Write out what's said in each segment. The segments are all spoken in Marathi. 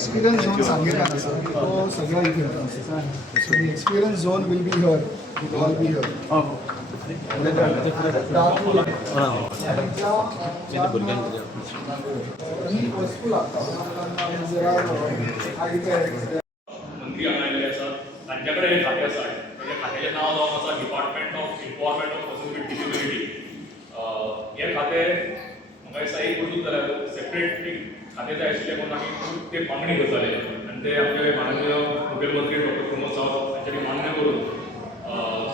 एक्सपिरियन्स झोन सांगितला ना सर तो सगळं इथे होता. Experience zone will be here, will all be here. मंत्री आणायले आसात तांच्याकडे हे खातें आसा. त्या खात्याचें नांव जावन आसा department of empowerment of person with disability. हें खातें म्हाका दिसता एक वर्सूच जाल्यार सेपरेट एक खातें जाय आशिल्लें म्हणून आमी खूब ते मागणी करताले आनी ते आमचे माननीय मुखेलमंत्री डॉक्टर प्रमोद सावंत हांच्यानी मान्य करून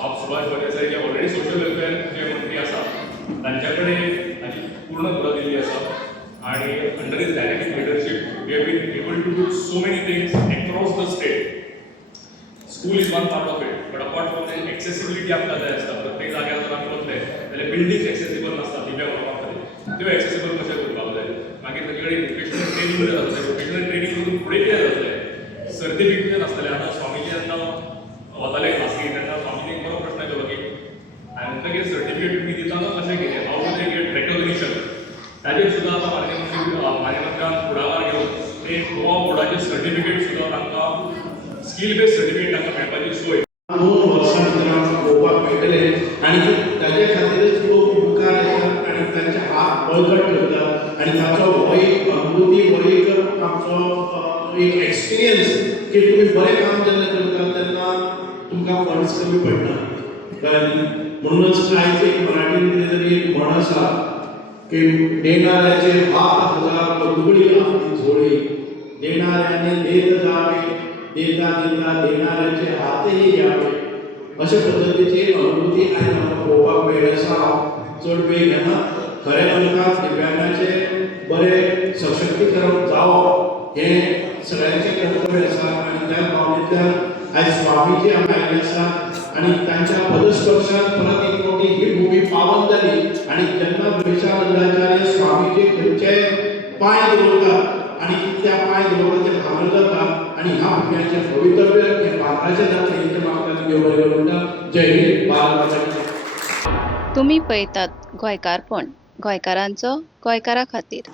आप सुभाष देसाई जे ऑलरेडी सोशल वेलफेअर जे मंत्री आसा तांच्या कडेन हाची पूर्ण पुरा दिल्ली आसा. आणि under his dynamic leadership we have been able to do so many things across the state. School is one part of it, but apart from that accessibility आमकां जाय आसता. प्रत्येक जाग्यार जर आमी वतले जाल्यार बिल्डिंग्स एक्सेसिबल नासता दिव्यांग लोकां खातीर, त्यो एक्सेसिबल कशें करपाक जाय. मागीर ताचे कडेन वोकेशनल ट्रेनिंग जातलें. वोकेशनल ट्रेनिंग करून फुडें कितें जातलें, सर्टिफिकेट आसतलें. आतां स्वामीजी जेन्ना वताले क्लासीक तेन्ना स्वामीजीक बरो प्रश्न येतलो की तांकां सर्टिफिकेट तुमी दितना कशें कितें, how do they get recognition. ताजेर सुद्दां आतां मान्यमंत्र्यान फुडाकार घेवन ते गोवा बोर्डाचें सर्टिफिकेट सुद्दां तांकां स्कील बेस्ड सर्टिफिकेट तांकां मेळपाची सोय 2 वर्सां भितर आमकां पळोवपाक मेळटले. आनी ताचे खातीरच लोक मुखार येतात आनी तांचे हात बळकट करतात. आनी ताचो हो एक अनुभूती, हो एक आमचो एक एक्सपिरियन्स की तुमी बरें काम जेन्ना करतात तेन्ना तुमकां फंड्स कमी पडना. म्हणूनच आयज एक मराठीन कितें तरी एक म्हण आसा की देणाऱ्याचे हात हजार कंगुळी आपली झोळी, देणाऱ्याने देत जावे, देता देता देणाऱ्याचे हातही घ्यावे. अशा पद्धतीची एक अनुभूती आयज आमकां पळोवपाक मेळ्ळी आसा. हांव चड वेळ घेना. खरें अर्थान दिव्यांगाचें बरें सशक्तीकरण जावप हें सगळ्यांचें कर्तव्य आसा. आनी त्या बाबतींतल्यान आयज स्वामीजी हांगा आयिल्ले आसात आनी तांच्या पदस्पर्शान परत एक फावटी ही भुमी पावन जाली. आनी जेन्ना विवेकानंदाचार्य स्वामीजी खंयचे पांय दवरतात आनी त्या पांय दवरपाचेर हामल जाता आनी ह्या भुरग्यांचें भवितव्य हें भारताचें जातलें हें म्हाका देव बरें म्हणटा. जय हिंद, भारत माता. तुम्ही पळयतात गोंयकारपण, गोंयकारांचो गोंयकारा खातीर.